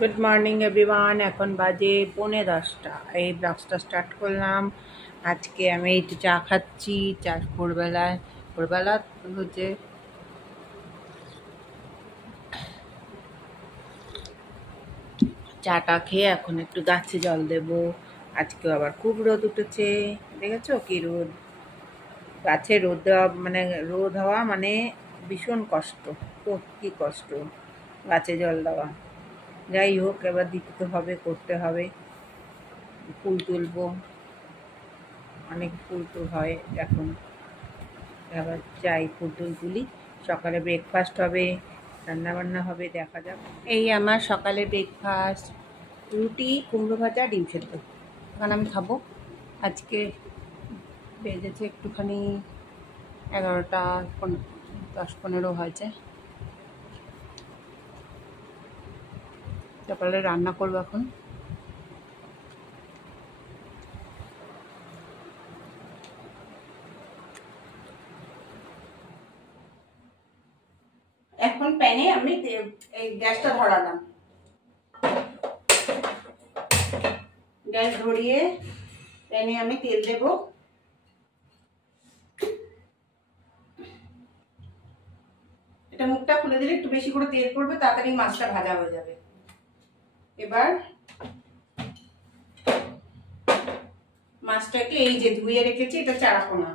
Good morning everyone. এখন বাজে 9:30। এই ব্লগসটা স্টার্ট করলাম। আজকে আমি একটু চা খাচ্ছি। চা ভোরবেলা হচ্ছে চাটা খেয়ে এখন একটু গাছে জল দেব। আজকেও আবার খুব রোদ উঠেছে, দেখেছো কি রোদ। গাছে রোদ দেওয়া মানে রোদ হওয়া মানে ভীষণ কষ্ট। তো কি কষ্ট গাছে জল দেওয়া। যাই হোক, এবার দিতে তো হবে, করতে হবে। ফুল তুলবো, অনেক ফুল তো হয় এখন। আবার যাই, ফুল টুল তুলি। সকালে ব্রেকফাস্ট হবে, রান্নাবান্না হবে, দেখা যাক। এই আমার সকালে ব্রেকফাস্ট: রুটি, কুমড়ো ভাজা, ডিম সেদ্ধ। এখন আমি খাবো। আজকে বেজেছে একটুখানি 11টা, 10-15 হয়েছে। সকালে রান্না করবো এখন। এখন প্যানে আমি এই গ্যাসটা ধরালাম। গ্যাস ধরিয়ে প্যানে আমি তেল দেব। এটা মুখটা খুলে দিলে একটু বেশি করে তেল পড়বে, তাড়াতাড়ি মাছটা ভাজা হয়ে যাবে। এবার মাছটাকে এই যে ধুয়ে রেখেছি, এটা চারাপোনা,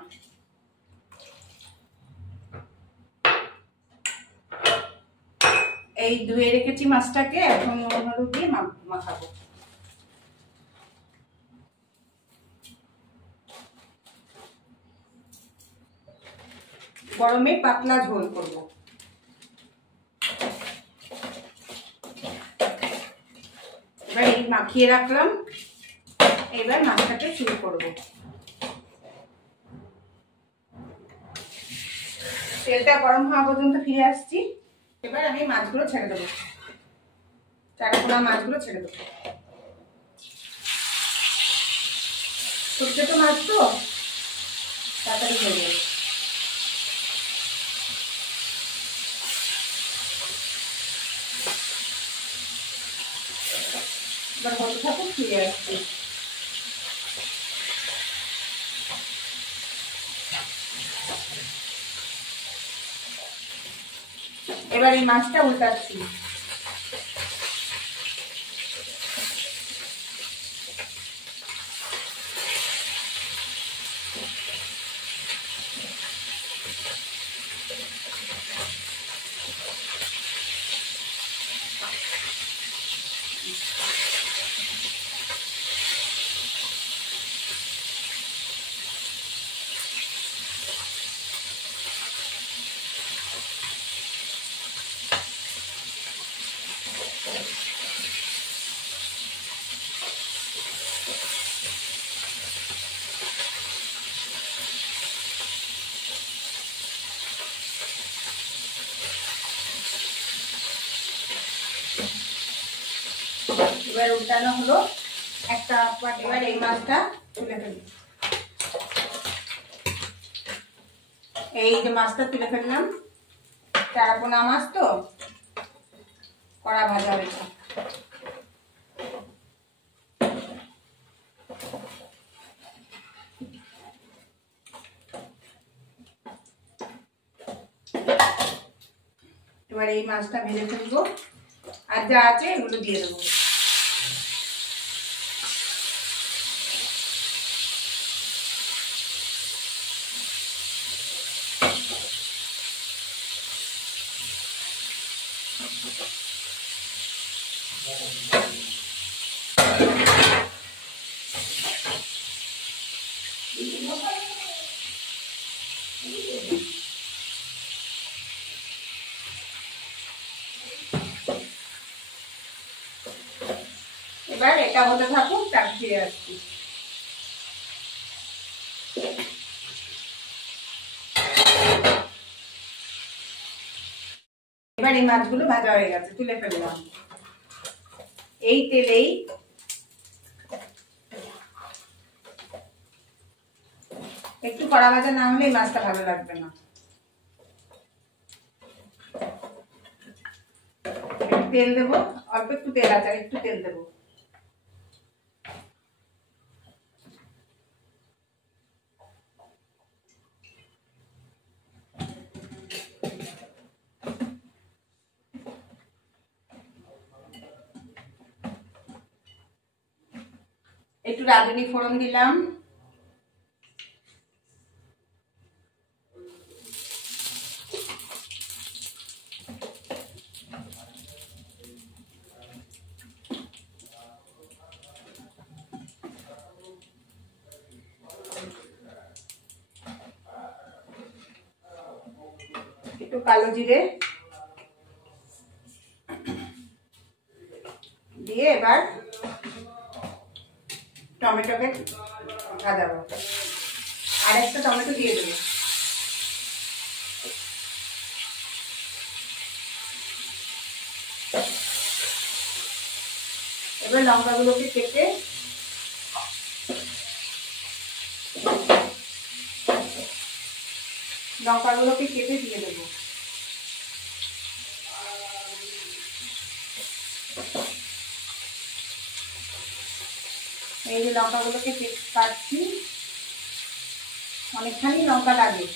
এই ধুয়ে রেখেছি মাছটাকে। এখন নুন হলুদ দিয়ে মাখাবো। গরমে পাতলা ঝোল করব। এবার এই মাখিয়ে রাখলাম, এবার মাছটাকে শুরু করব। তেলটা গরম হওয়া পর্যন্ত ফিরে আসছি। এবার আমি মাছগুলো ছেড়ে দেবো, চারাপোনা মাছগুলো ছেড়ে দেবো। ছোট ছোট মাছ তো তাড়াতাড়ি হয়ে যাবে। এবার হতে থাকুক, ফিরে আসছি। এবার এই মাছটা উল্টাচ্ছি। এবার উল্টানো হলো একটা। এবার এই মাছটা তুলে ফেলি। এই যে মাছটা তুলে ফেললাম, চারাপোনা মাছ তো কড়া ভাজা হয়েছে। এবার এই মাছটা ভেজে ফেলবো, আর যা আছে এগুলো দিয়ে দেবো। এবার এটা হতে থাকুক, তারপর ফিরে আসছি। এবার এই মাছগুলো ভাজা হয়ে গেছে, তুলে ফেললাম। এই তেলেই একটু কড়া ভাজা না হলে এই মাছটা ভালো লাগবে না। তেল দেবো, অল্প একটু তেল আছে, একটু তেল দেবো। একটু রাঁধুনি ফোড়ন দিলাম, একটু কালো জিরে দিয়ে এবার টমেটোকে ভাজাবো, আর একটা টমেটো দিয়ে দেবো। এবার লঙ্কাগুলোকে কেটে দিয়ে দেবো। এই যে লঙ্কাগুলোকে কাটছি, অনেকখানি লঙ্কা লাগে।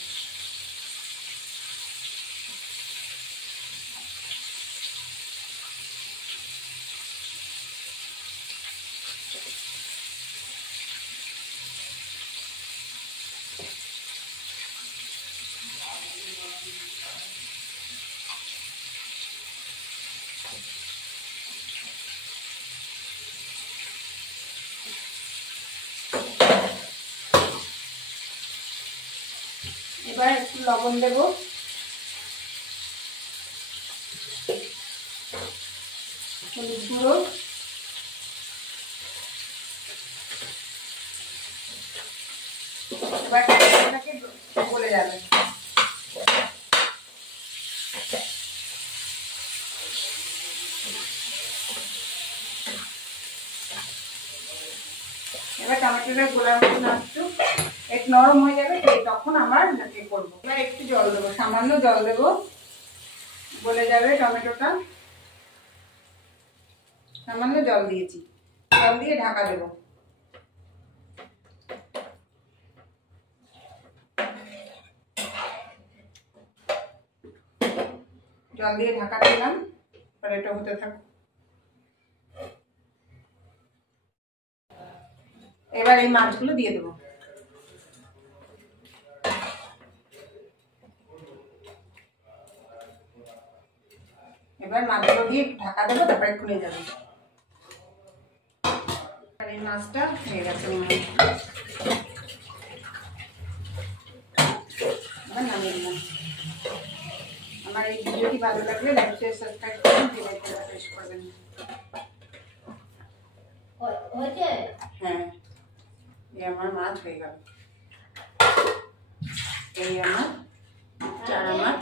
এবার একটু লবণ দেবো, হলুদ গুঁড়ো, এবার টমেটোটাকে গলে যাবে। এবার টমেটোটা গোলার মতন একটু নরম হয়ে যাবে, তখন আবার করবো। এবার একটু জল দেবো, সামান্য জল দেবো, গলে যাবে টমেটোটা। সামান্য জল দিয়েছি, জল দিয়ে ঢাকা দেবো। জল দিয়ে ঢাকা দিলাম, এবার এটা হতে থাকো। এবার এই মাছগুলো দিয়ে দেবো। এবার মাছগুলো দিয়ে ঢাকা দেবো, তারপরে খুলে যাবে। আর এই মাছটা হয়ে গেছে, এবার নামিয়ে দিলাম। আমার এই ভিডিওটি ভালো লাগলে লাইক শেয়ার সাবস্ক্রাইব করবেন, বেল আইকনটা প্রেস করবেন। হ্যাঁ, এই আমার মাছ হয়ে গেল। এই আমার চারা মাছ।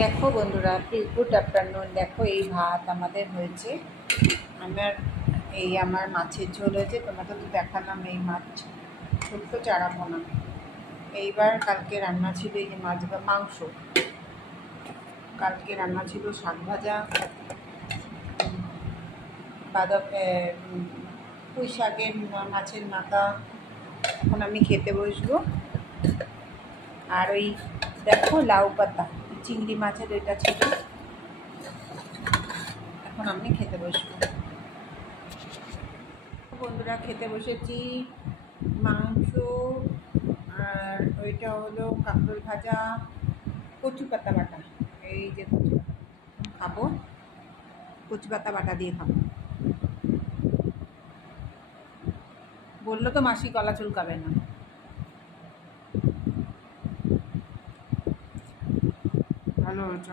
দেখো বন্ধুরা, প্লিজ গুড আফটারনুন। দেখো এই ভাত আমাদের হয়েছে, আমার মাছের ঝোল হয়েছে। তোমাকে তো দেখালাম এই মাছ, ছোট্ট চারা পোনা। এইবার কালকে রান্না ছিল এই যে মাংস, কালকে রান্না ছিল শাক ভাজা, পুঁই শাকের মাছের মাথা। এখন আমি খেতে বসবো। আর ওই দেখো লাউ পাতা, চিংড়ি মাছের ওইটা ছিল। এখন আমি খেতে বসবো। বন্ধুরা খেতে বসেছি, মাংস আর ওইটা হলো কাঁকরোল ভাজা, কচু পাতা বাটা। এই যে কচু পাতা খাবো, কচু পাতা বাটা দিয়ে খাবো। বললো তো মাসি গলা চুলকাবে না। ভালো হয়েছে।